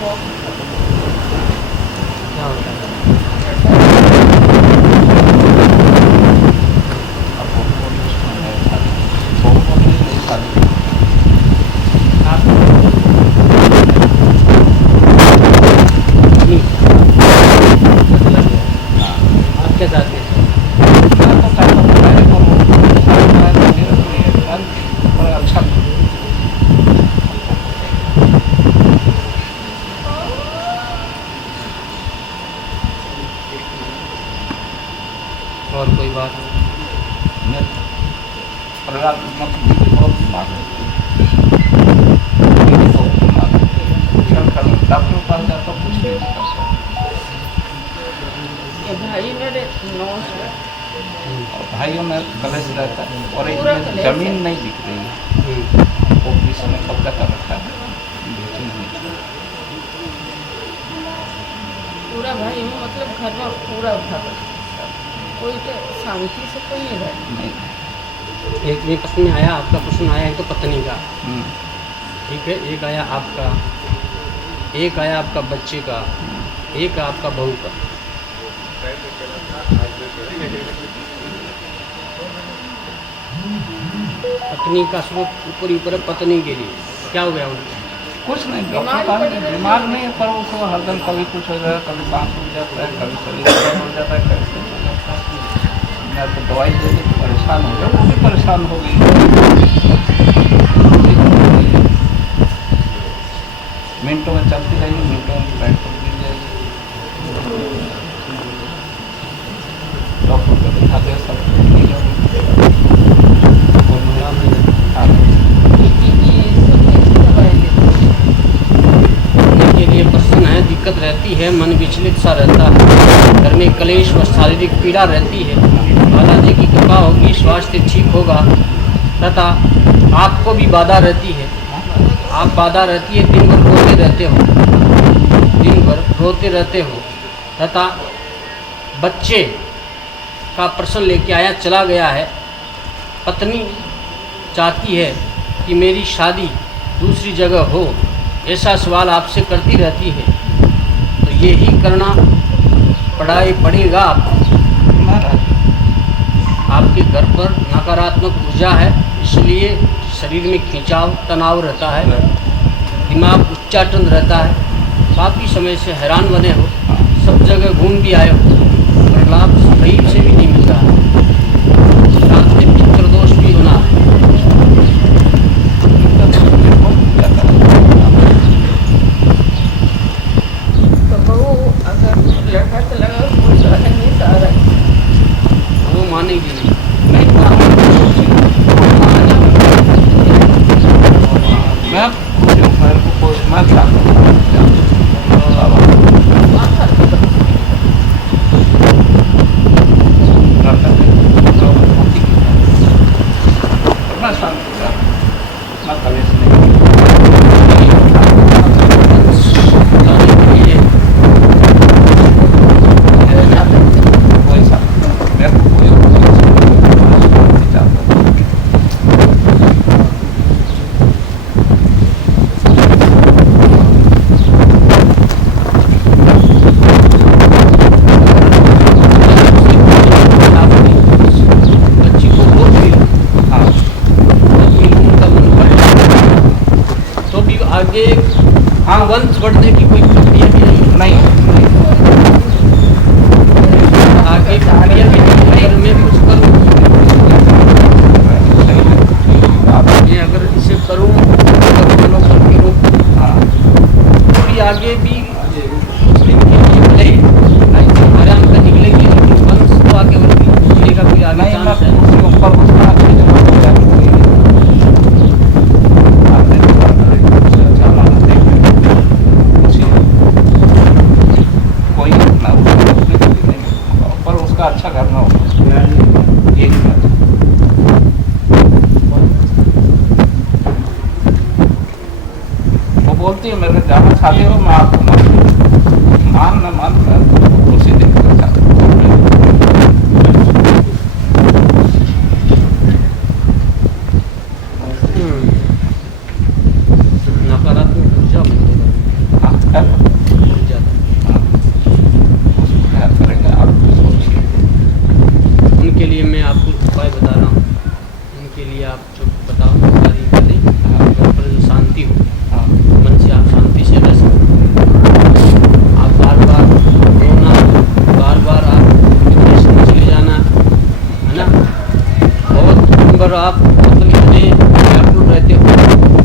क्या होता है? अब वो उसमें है शादी, वो नहीं शादी आप नहीं मतलब है। आप क्या चाहते हैं? अच्छा और कोई बात? परिवार बहुत बीमार है, डॉक्टर के पास जाता कुछ नहीं करता। ये भाई मेरे 9 से और भाइयों में कलेश रहता है और पूरा एक कलेश जमीन है। नहीं दिख रही है, वो किसी ने कब्जा कर रखा है, बेची नहीं। पूरा भाई हूँ, मतलब घर में पूरा उठा कर कोई तो शांति से कोई नहीं रहता। नहीं। एक भी प्रश्न आया, आपका प्रश्न आया एक तो पत्नी का, हम्म, ठीक है, एक आया आपका, एक आया आपका बच्चे का, एक आपका बहू का। पत्नी का स्रोत ऊपर ऊपर है, पत्नी के लिए क्या हो गया उनको? कुछ नहीं, बीमार डॉक्टर पड़ी रहती बीमार है। नहीं है, पर उसको हरदम कभी कुछ हो जाता है, कभी सांस रुक जाता है, कभी शरीर दर्द हो जाता है, कभी कुछ हो जाता है। मैं तो दवाई दे दी, परेशान हो गया, वो भी परेशान हो गई। मिनटों में चलती रहेगी, मिनटों में बैठ कर गिर जाएगी। डॉक्टर को दिखा दिया, सब ठीक है। हाँ, के लिए प्रश्न है, दिक्कत रहती है, मन विचलित सा रहता है, घर में कलेश व शारीरिक पीड़ा रहती है। बालाजी की कृपा होगी, स्वास्थ्य ठीक होगा तथा आपको भी बाधा रहती है। आप बाधा रहती है, दिन भर रोते रहते हो, दिन भर रोते रहते हो तथा बच्चे का प्रश्न लेके आया चला गया है। पत्नी चाहती है कि मेरी शादी दूसरी जगह हो, ऐसा सवाल आपसे करती रहती है, तो ये ही करना पड़ेगा आपको। आपके घर पर नकारात्मक ऊर्जा है, इसलिए शरीर में खिंचाव तनाव रहता है, दिमाग उच्चाटन रहता है, काफ़ी समय से हैरान बने हो, सब जगह घूम भी आए हो, पर लाभ सही से भी नहीं मिल रहा है, साथ में पितृदोष भी होना है। तो बहू अगर लड़का चला गया कोई नहीं सहारा है। वो मानेगी नहीं। नहीं, मैं खुश हूँ, मेरे को कोई मैं क्या मैं शांत हो गया, मैं कलेश नहीं। कोई सा मेरे को कोई नहीं चाहता। बच्ची को बोल दिया, हाँ, उनका मन बढ़ेगा, तो भी आगे हाँ, वंश बढ़ने की कोई प्रक्रिया भी नहीं, नहीं आगे प्रक्रिया भी नहीं, अगर मैं कुछ करूँ, सही है। आप मैं अगर इसे करूँ अगर फॉलो करके रोकूँ, हाँ, थोड़ी आगे भी कुछ दिन के लिए भले आराम कर निकलेगी, लेकिन वंश तो आगे बढ़ेगा, कोई आगे नहीं, मैं चांस है। उसके ऊपर उसका अच्छी जगह हो जाए कोई आते हैं, उससे अच्छा माना देखते कोई ना उसने कभी नहीं होगा, पर उसका अच्छा घर ना होगा, यही बात है। वो बोलती है मेरे को जाना चाहती हो, मैं आपको मान न मान मैं उसी दिन कर चाहती हूँ। नकारात्मक ऊर्जा हाँ, और आप मतलब इतने व्याकुल रहते हो,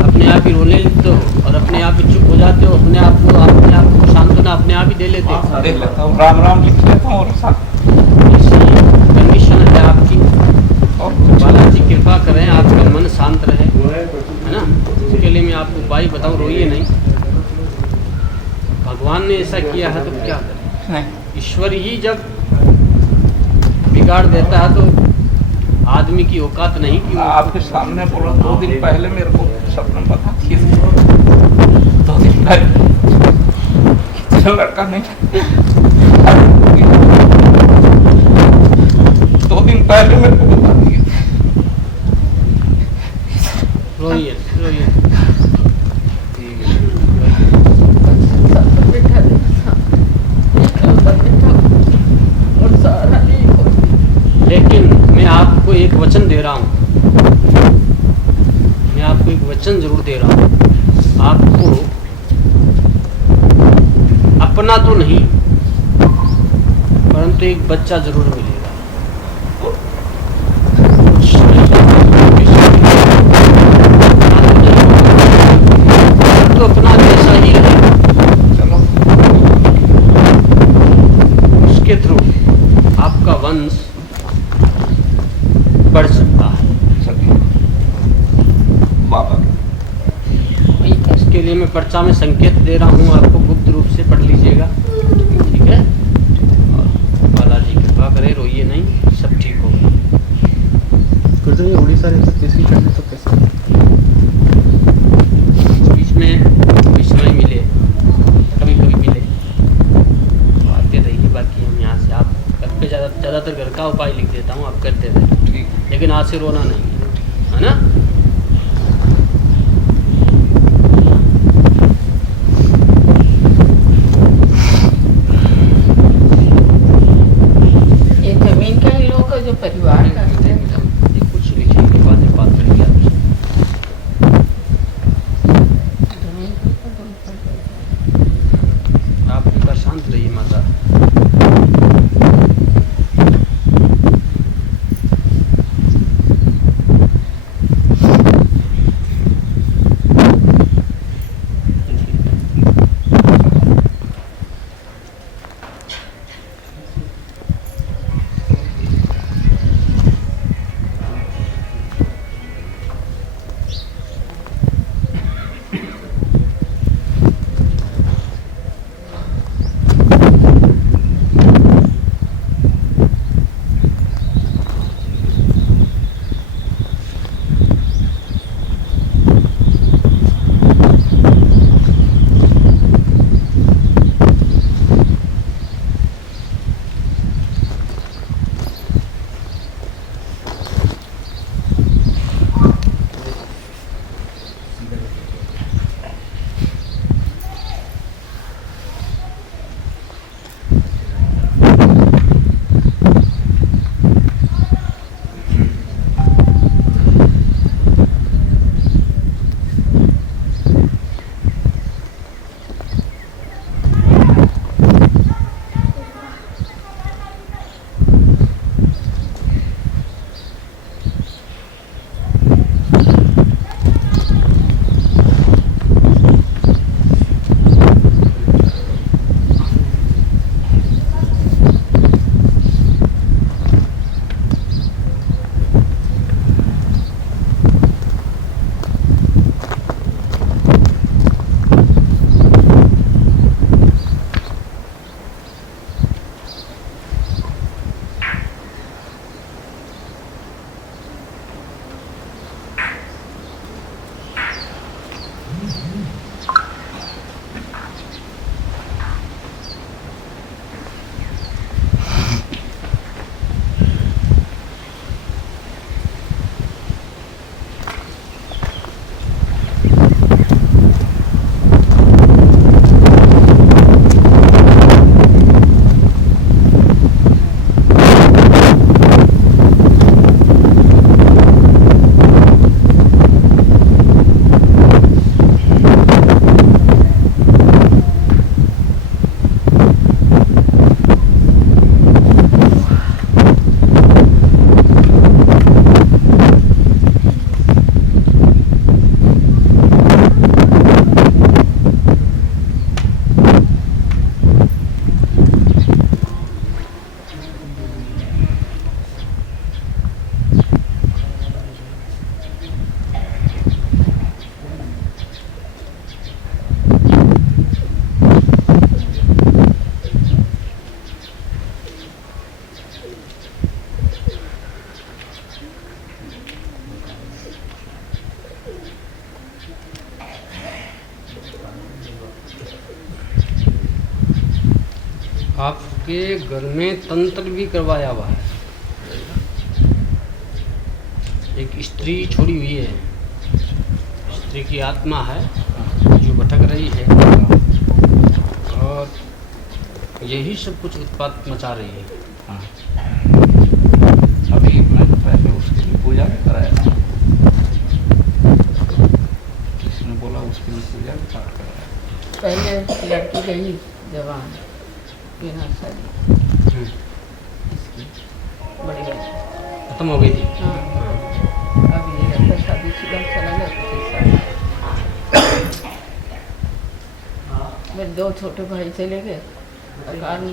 अपने आप ही रोने लगते हो और अपने आप ही चुप हो जाते हो, अपने आप को सांत्वना अपने आप ही दे लेते हो। दे लेता हूँ, राम राम लिख लेता हूँ और साथ कंडीशन है आपकी। और बालाजी कृपा करें, आपका मन शांत रहे, है ना। इसके लिए मैं आपको उपाय बताऊँ, रोइए नहीं। भगवान ने ऐसा किया है तो क्या करें। नहीं, ईश्वर ही जब बिगाड़ देता है तो आदमी की औकात नहीं कि आपके सामने बोला 2 दिन पहले मेरे को सपना पता थी, 2 दिन पहले लड़का नहीं, 2 दिन पहले मेरे को बता दिया। रोइए रोइए। बैठा और सारा नहीं हो। लेकिन मैं आपको एक वचन दे रहा हूँ, मैं आपको एक वचन जरूर दे रहा हूँ। आपको अपना तो नहीं परंतु एक बच्चा जरूर मिलेगा। तो अपना जैसा ही रहेगा, चलो उसके थ्रू आपका वंश बढ़ सकता है। सके बाबा इसके लिए मैं पर्चा में संकेत दे रहा हूँ, आपको गुप्त रूप से पढ़ लीजिएगा, ठीक है। और बालाजी कृपा करे, रोइए नहीं, सब ठीक होगा। तो ये उड़ीसा रहता तीसरी करने तो कैसे? बीच में कोई समय मिले, कभी कभी मिले तो आते रहिए। बाकी हम यहाँ से आप घर पे ज़्यादातर घर का उपाय लिख देता हूँ, आप करते रहिए, ठीक, लेकिन आज से रोना नहीं है ना। ये जमीन का ही लोग का जो परिवार का है। ये कुछ लिखने के बाद ये बात करेंगे आपसे। जमीन का तो दोनों आप एक बार शांत रहिए माता। आपके घर में तंत्र भी करवाया हुआ है। एक स्त्री छोड़ी हुई है, स्त्री की आत्मा है जो भटक रही है और यही सब कुछ उत्पात मचा रही है। हाँ। अभी मैं पहले उसके लिए पूजा भी कराया था, किसी ने बोला उसके लिए पूजा भी पाठ कराया। पहले लड़की गई जवान बिना शादी, बड़ी गई। खत्म हो गई थी। हाँ, अब ये लड़का शादी शुदा चला गया 25 साल। मेरे 2 छोटे भाई चले गए, कारण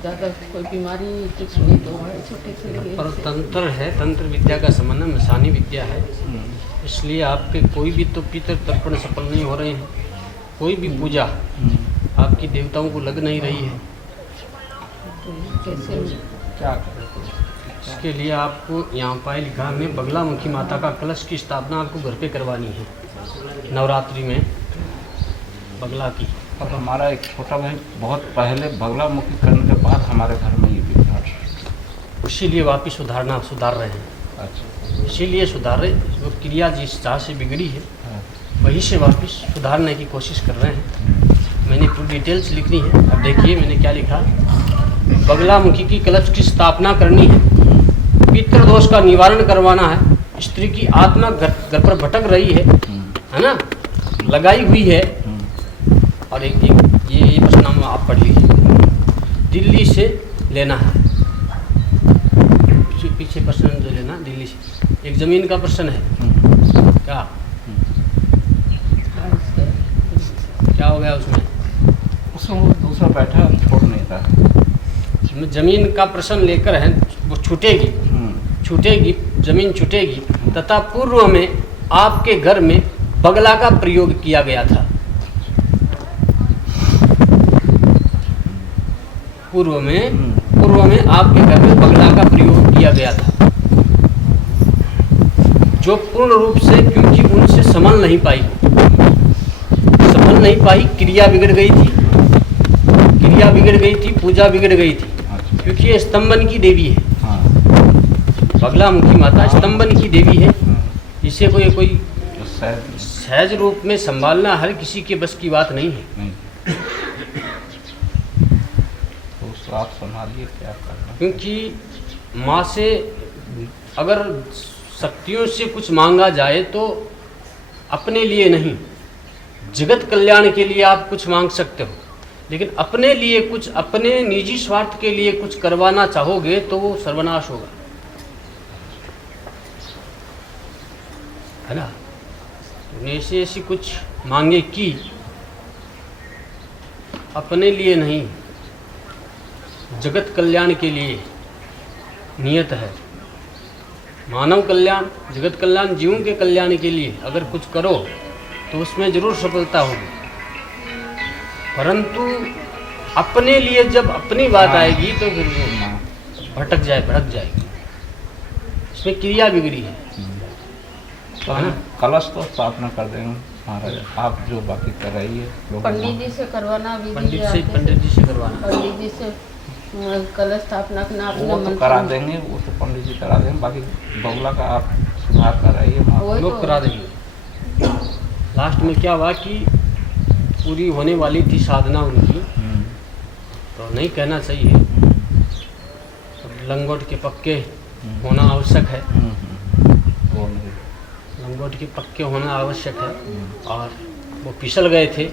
ज़्यादा कोई बीमारी कुछ नहीं, 2 भाई छोटे चले गए। पर तंत्र है, तंत्र विद्या का संबंध मसानी विद्या है, इसलिए आपके कोई भी तो पितर तर्पण सफल नहीं हो रहे हैं, कोई भी पूजा आपकी देवताओं को लग नहीं रही है। तो कैसे क्या करें तो इसके लिए आपको यहाँ पाए लिखा में बगलामुखी माता का कलश की स्थापना आपको घर पे करवानी है नवरात्रि में, बगला की। और हमारा एक छोटा भाई बहुत पहले बगलामुखी करने के बाद हमारे घर में ये बिगड़ा। इसीलिए वापिस सुधार रहे हैं। अच्छा। इसीलिए सुधार रहे, वो क्रिया जिस जहाँ से बिगड़ी है हाँ। वहीं से वापिस सुधारने की कोशिश कर रहे हैं। मैंने पूरी डिटेल्स लिखनी है। अब देखिए मैंने क्या लिखा, बगलामुखी की कलश की स्थापना करनी है, पितृ दोष का निवारण करवाना है, स्त्री की आत्मा घर पर भटक रही है ना, लगाई हुई है। और एक ये प्रश्न आप पढ़ लीजिए, दिल्ली से लेना है, पीछे प्रश्न जो लेना दिल्ली से। एक ज़मीन का प्रश्न है, क्या हो गया उसमें? उसमें वो दूसरा बैठा छोड़ नहीं था। ज़मीन का प्रश्न लेकर है, वो छूटेगी ज़मीन छूटेगी, तथा पूर्व में आपके घर में बगला का प्रयोग किया गया था। पूर्व में आपके घर में बगला का प्रयोग किया गया था, जो पूर्ण रूप से क्योंकि उनसे संभल नहीं पाई, क्रिया बिगड़ गई थी, पूजा बिगड़ गई थी, क्योंकि ये स्तंभन की देवी है। बगलामुखी माता स्तंभन की देवी है, इसे कोई सहज रूप में संभालना हर किसी के बस की बात नहीं है। तो आप संभालिए क्या करना। क्योंकि माँ से अगर शक्तियों से कुछ मांगा जाए तो अपने लिए नहीं, जगत कल्याण के लिए आप कुछ मांग सकते हो, लेकिन अपने लिए कुछ, अपने निजी स्वार्थ के लिए कुछ करवाना चाहोगे तो वो सर्वनाश होगा, है ना। ऐसी कुछ मांगे की अपने लिए नहीं, जगत कल्याण के लिए नियत है। मानव कल्याण, जगत कल्याण, जीवों के कल्याण के लिए अगर कुछ करो तो उसमें जरूर सफलता होगी, परंतु अपने लिए जब अपनी बात आएगी तो फिर वो भटक जाएगी। इसमें क्रिया बिगड़ी है। तो हम कलश तो स्थापना कर देंगे महाराज, आप जो बाकी कर रही है पंडित जी से करवाना, पंडित जी से करवाना, पंडित जी से कलश स्थापना करना, वो तो करा देंगे, वो तो पंडित जी करा देंगे, बाकी बगला का आप सुधार कर रही है, लोग करा देंगे। लास्ट में क्या हुआ कि पूरी होने वाली थी साधना उनकी, तो नहीं कहना चाहिए, लंगोट के पक्के होना आवश्यक है, लंगोट के पक्के होना आवश्यक है। और वो फिसल गए थे,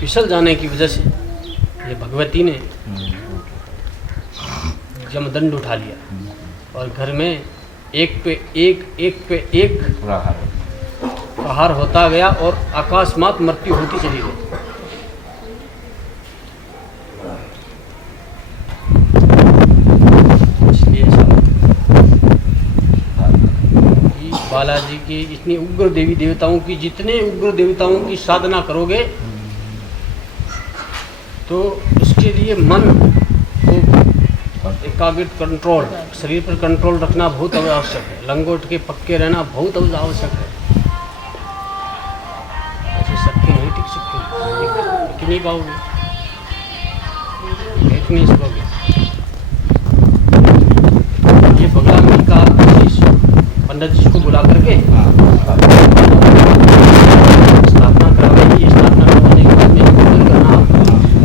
फिसल जाने की वजह से ये भगवती ने जमदंड उठा लिया और घर में एक पे एक प्रहार होता गया और अकस्मात मृत्यु होती चली गई। इसलिए बालाजी की इतनी उग्र देवी देवताओं की, जितने उग्र देवताओं की साधना करोगे तो उसके लिए मन को एकाग्र, कंट्रोल, शरीर पर कंट्रोल रखना बहुत आवश्यक है, लंगोट के पक्के रहना बहुत आवश्यक है। ऐसे शक्ति नहीं टिक सकती, टिक नहीं पाओगे। नहीं सकोगे। ये बगला मिल का पंडित जी को बुला करके स्थापना करावेगी। स्थापना करवाने के बाद में करना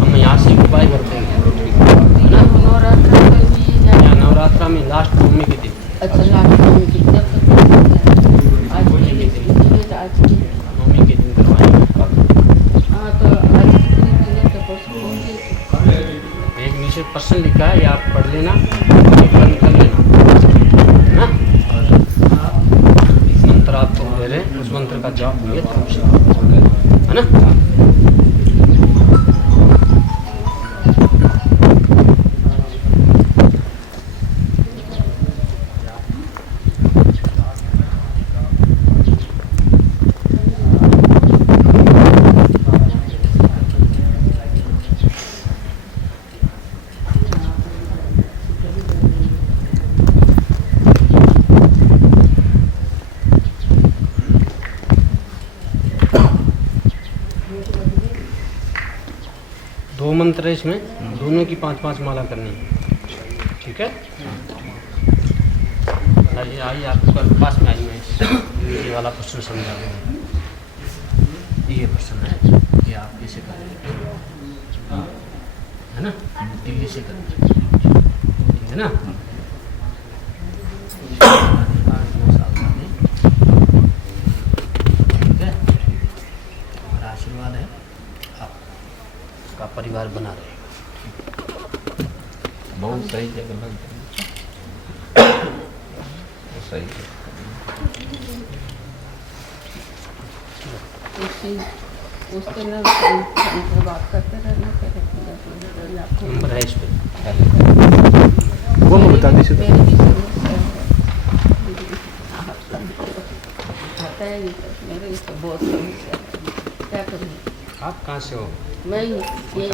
हम यहाँ से उपाय करते हैं, है ना। नवरात्र में भी यहाँ नवरात्रा में लास्ट नवमी के दिन, अच्छा लास्ट में कितना आज की नवमी के दिन करवाएंगे। हाँ तो आज कितने दिन है तो परसों होंगे। एक नीचे प्रश्न लिखा है, ये आप पढ़ लेना, बंद कर लेना, है ना। मंत्र आपको दे रहे हैं, उस मंत्र का जवाब होंगे है ना। दो मंत्र है इसमें, दोनों की 5-5 माला करनी है, ठीक है। आइए आइए आपके पास में आइए, मैं ये वाला प्रश्न समझा दूँगा। ये प्रश्न है, ये आप कैसे करेंगे, है ना, दिल्ली से करेंगे, ठीक है ना। 8-9 साल पहले, ठीक है। हमारा आशीर्वाद है, आपका परिवार बना रहेगा। बहुत सही जगह लग गई, सही है। उसके ना बात करते रहना चाहिए। नंबर है इस पर, वो मैं बता दीजिए। मेरी भी समस्या है, आता है मेरे भी तो बहुत समस्या है, क्या करूँ। आप कहाँ से हो? मैं ये